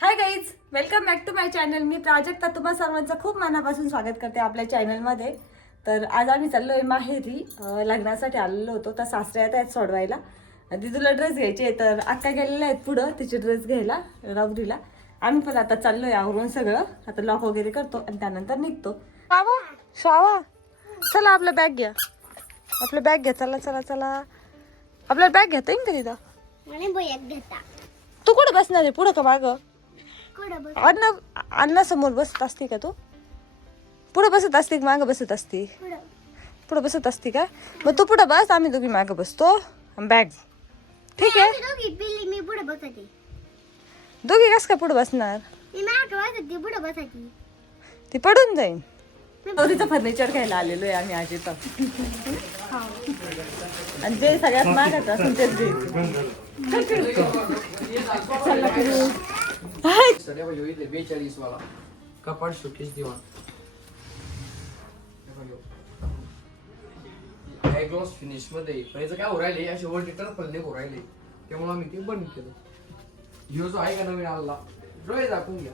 High guys, welcome back to my channel. मी प्राजक्ता, तुम्हा सर्वांचं खूप मनापासून स्वागत करते आपल्या चॅनलमध्ये. तर आज आम्ही चाललो आहे माहेरी. लग्नासाठी आलेलो होतो. तर सासरे आहेत सोडवायला. दिदूला ड्रेस घ्यायचे, तर अक्का गेलेल्या आहेत पुढं तिचे ड्रेस घ्यायला रावरीला. आम्ही पण आता चाललोय आवरून सगळं. आता लॉक वगैरे करतो आणि त्यानंतर निघतो. शावा चला, आपलं बॅग घ्या, आपलं बॅग घ्या. चला चला चला, आपल्याला बॅग घेता येईल का तिथं? तू कुठं बसणार आहे, पुढं का मागं? अण्णा अण्णा समोर बसत असते का तू? पुढे बसत असते, मागं बसत असते? पुढे बसत असते का? मग तू पुढे बस, आम्ही दोघी मागं बसतो. बॅग ठीक आहे. दोघी कस काय पुढे बसणार? ती पडून जाईन. तिचं फर्निचर घ्यायला आलेलो आहे आम्ही आज इथं. आणि जे सगळ्यात मागत असून तेच कपाट शोकेस दिवा ग्लॉस फिनिश मध्ये पण याचं काय उरायले असे वरती टर्फल नाही उरायले, त्यामुळे आम्ही ते बंद केलं. ह्यो जो आहे का नवीन आला डोळे दाखवून घ्या,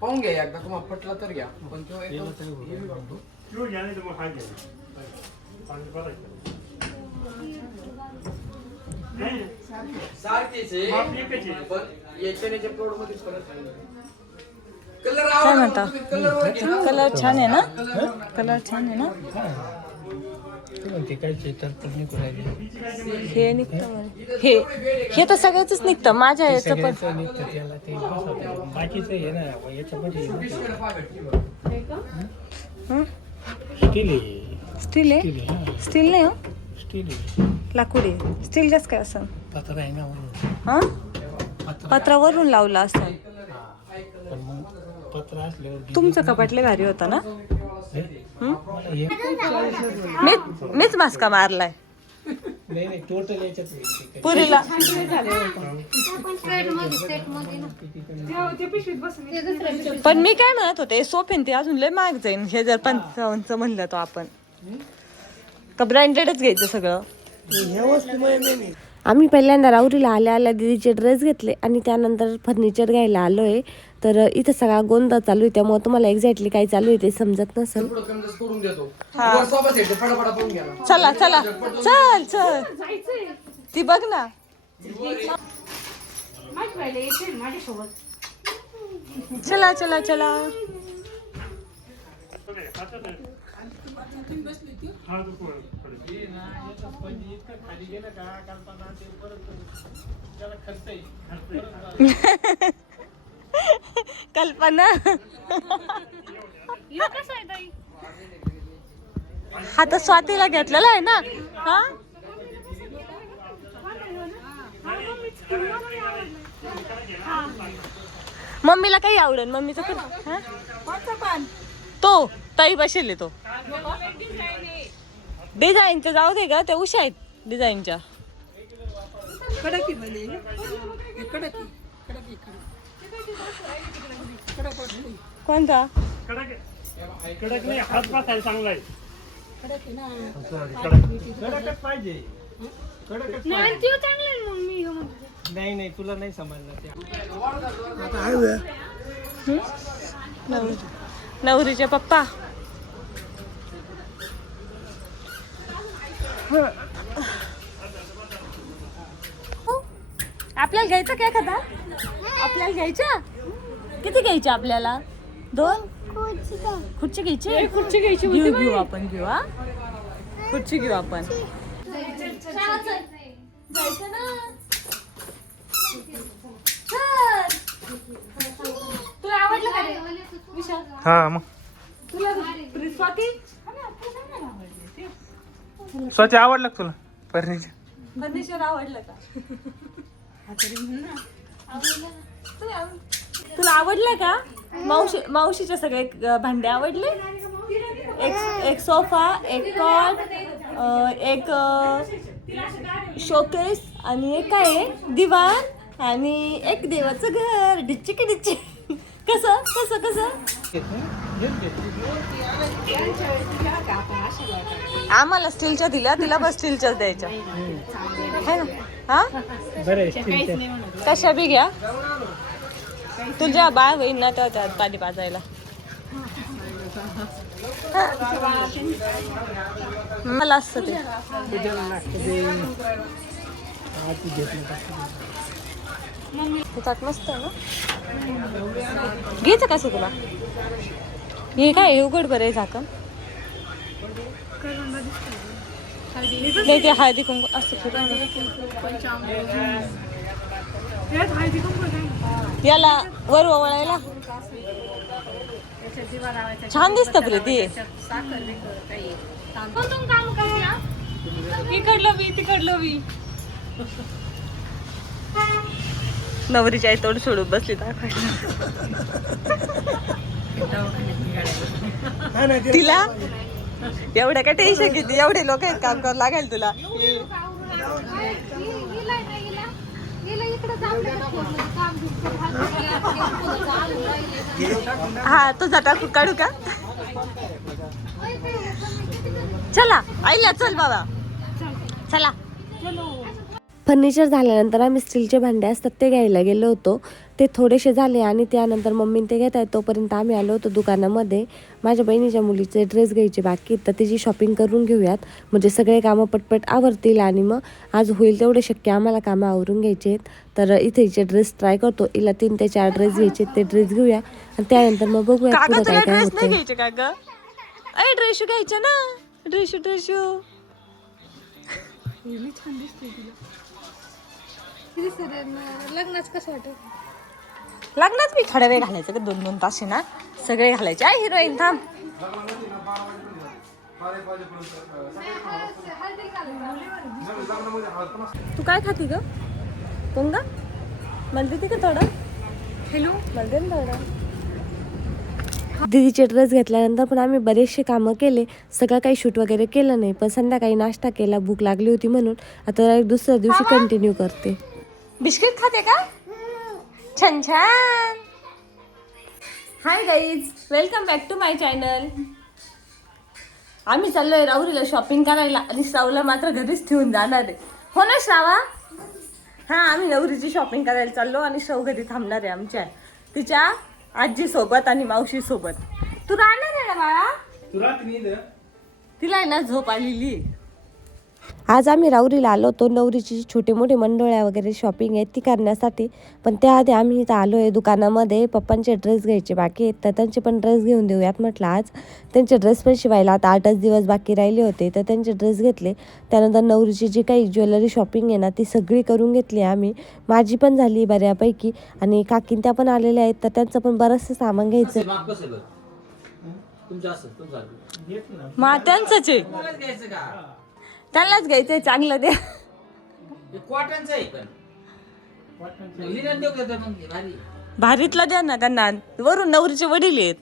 पाहून घ्या एकदा, तुम्हाला पटला तर घ्या. पण तो सारखेच आहे, पण याच्या प्रोड मध्ये फरक आहे. काय म्हणता? कलर छान आहे ना? कलर छान आहे ना? हे निघतं, हे तर सगळ्याच निघतं. माझ्या याचं पण स्टील आहे. स्टील नाही हो, लाकूड आहे. स्टील जास्त काय असं हा पत्रावरून लावला असं. तुमचं कपाटले भारी होता ना? मीच मास्का मारलाय पुरीला. पण मी काय म्हणत होते, सोफेन ते अजून लय महाग जाईन. हे जर 55 म्हणलं तर आपण का ब्रँडेडच घ्यायचं सगळं? आम्ही पहिल्यांदा राऊरीला आल्या दीदीचे ड्रेस घेतले आणि त्यानंतर फर्निचर घ्यायला आलोय. तर इथं सगळा गोंधळ चालू आहे, त्यामुळे तुम्हाला एक्झॅक्टली काय चालू आहे ते समजत नसेल. चला चला चल चल, ती बघ ना. चला चला चला. कल्पना हा तर स्वातीला घेतलेला आहे ना? हा मम्मीला काही आवडेल. मम्मीचं पण तो ताई बसेल तो डिझाईनचं जाऊ दे ग, ते उशा आहेत डिझाईनच्या. कोणता? कडक नाही, हात बसायला चांगला आहे. कडकच पाहिजे. नाही नाही, तुला नाही समजलं. नवरीचे पप्पा आपल्याला घ्यायचं काय एखादा? आपल्याला घ्यायच्या किती घ्यायच्या आपल्याला? 2 खुर्ची घ्यायची. खुर्ची घ्यायची घेऊ आपण. घेऊ हा, खुर्ची घेऊ आपण. जायचं ना? तुला आवडलं का विशाल? हा मग तुला स्वाती स्वतः आवडलं तुला फर्निचर आवडलं का? तुला आवडलं का? मावशीचे सगळे भांडे आवडले? एक सोफा, एक कॉट, एक शोकेस आणि एक काय दिवाण आणि एक देवाचं घर. डिच्ची की डिच्ची. कसं कसं कसं? आम्हाला स्टीलच्या दिल्या, तिला बस स्टीलच्याच द्यायच्या है ना? हा बरं कशा बी घ्या. तुझ्या बाळ होईल ना तेव्हा त्यात पाणी पाजायला. मला असतं ते ताट मस्त आहे ना. घ्यायचं कसं तुला हे काय उघड बरं आहे झाकण. नाही ते हळदी कुंकू असं फिरवलं. याला वर ओवळायला छान दिसतं प्रीती. इकडलं बी तिकडलं बी. नवरीची आई तोड सोडून बसली तिला एवढं काय टेन्शन किती एवढे लोक आहेत काम करावं लागेल तुला. हा तुझा टाकू काढू का. चला आईला चल बाबा चला. फर्निचर झाल्यानंतर आम्ही स्टीलचे भांडे असतात ते घ्यायला गेलो होतो. ते थोडेसे झाले आणि त्यानंतर मम्मीने ते घेत आहेत तोपर्यंत आम्ही आलो होतो दुकानामध्ये. माझ्या बहिणीच्या मुलीचे ड्रेस घ्यायचे बाकी आहेत तर त्याची शॉपिंग करून घेऊयात म्हणजे सगळे कामं पटपट आवरतील आणि मग आज होईल तेवढे शक्य आम्हाला कामं आवरून घ्यायचे आहेत. तर इथे हिचे ड्रेस ट्राय करतो. हिला 3 ते 4 ड्रेस घ्यायचे ते ड्रेस घेऊया आणि त्यानंतर मग बघूया पुढे काय काय होतं. घ्यायचे का ग ड्रेस घ्यायचे ना. ड्रेस लग्नाच कसं वाटत. लग्नात मी थोड्या वेळ घालायचं का 2-2 तास ना सगळे घालायचे. आहे हिरोईन थांब. तू काय खाती ग पोंगा मला देते का थोडं. हॅलो मला दे ना थोडं. दीदीचे ड्रेस घेतल्यानंतर पण आम्ही बरेचसे कामं केले. सगळं काही शूट वगैरे केलं नाही पण संध्याकाळी नाश्ता केला. भूक लागली होती म्हणून आता दुसऱ्या दिवशी कंटिन्यू करते. बिस्किट खाते का छान छान. Hi guys welcome back to my channel. आम्ही चाललोय राहुरीला शॉपिंग करायला आणि श्रावला मात्र घरीच ठेवून जाणार आहे. हो ना श्रावा. हां आम्ही नवरीची शॉपिंग करायला चाललो आणि श्राव घरी थांबणार आहे आमच्या तिच्या आजी सोबत आणि मावशी सोबत. तू राहणार आहे ना बाळा. तिला आहे ना झोप आलेली. आज आम्ही राहुरीला आलो होतो. नवरीची छोटे मोठे मंडोळ्या वगैरे शॉपिंग आहे ती करण्यासाठी. पण त्याआधी आम्ही इथं आलो आहे दुकानामध्ये. पप्पांचे ड्रेस घ्यायचे बाकी आहेत तर त्यांचे पण ड्रेस घेऊन देऊयात म्हटलं. आज त्यांचे ड्रेस पण शिवायला आता 8च दिवस बाकी राहिले होते तर त्यांचे ड्रेस घेतले. त्यानंतर नवरीची जी काही ज्वेलरी शॉपिंग आहे ना ती सगळी करून घेतली आम्ही. माझी पण झाली बऱ्यापैकी आणि काकीन त्या पण आलेल्या आहेत तर त्यांचं पण बरंचसं सामान घ्यायचं. त्यांचंच आहे त्यांनाच घ्यायचंय चांगलं द्या. भारीतला द्या ना त्यांना. वरून नवरीचे वडील आहेत.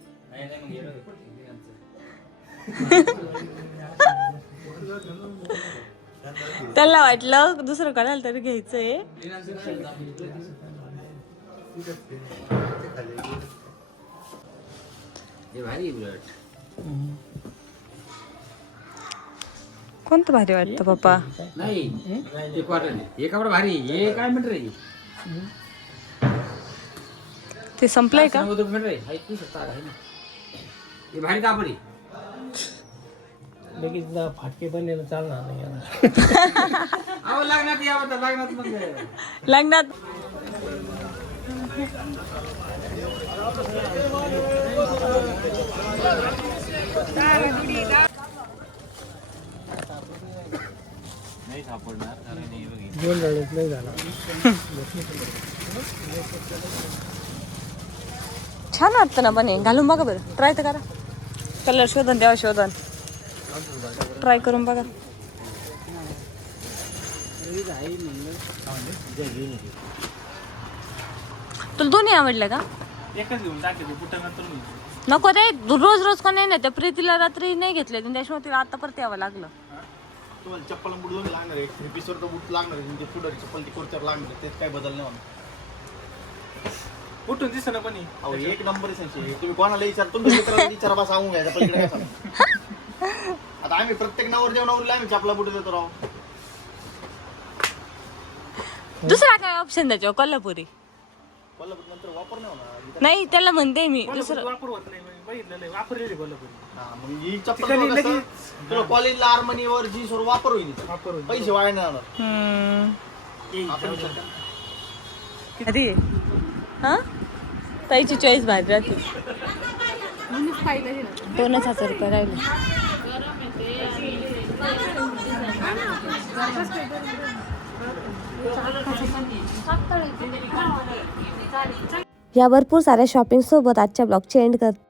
त्याला वाटलं दुसरं कोणाला तरी घ्यायचंय. कोणतं भारी वाटतं पप्पा. नाही हे कपडा भारी. हे काय म्हणत रे ते संपलंय का. हे भारी कापड लगेच फाटके बनलेलं चालणार नाही. लग्नात यावं लग्नात मग लग्नात नाही झाला. छान वाटतं ना पण घालून बघा बरं. ट्राय तर करा. कलर शोधन तेव्हा शोधन ट्राय करून बघा. तुला दोन्ही आवडले का. एकच घेऊन टाकते नंतर नको रे रोज रोज का नाही. त्या प्रीतीला रात्री नाही घेतले त्याच्यामुळे तिला आता परत यावं लागलं. तुम्हाला चप्पल बुट दोन लागणार आहे. 3 पीसवर तर बुट लागणार आहे. पुढे चप्पल ती कोणत्यावर लागणार आहे. त्यात काय बदल नाही होणार. कुठून दिसत ना पण अहो एक नंबर आहे. तुम्ही कोणाला विचार तुमच्या मित्राला विचारा बा सांगून घ्यायचा पलीकडे काय सांगू. आता आम्ही प्रत्येक नवर जेवणावरला आम्ही चपला बुट देतो राव. दुसरा काय ऑप्शन द्यायचो कोल्हापुरी. कोल्हापूर नंतर वापर नाही होणार. नाही त्याला म्हणते मी दुसरं. वापर होत नाही बघितलं नाही वापरलेली कोल्हापूर हा, मग ही चप्पल ठिकाणी बघ कसं, लगेच- तुला कॉलेजला आर्मनीवर जीन्स वर वापर होईल इथं. वापर होईल. पैसे वाया नाही जाणार. हम्म. आपण विचार करा. अरे हा ताईची चॉईस भारी राहते. 2,000 रुपये राहिले. या भरपूर साऱ्या शॉपिंग सोबत आजच्या ब्लॉगची एंड करते.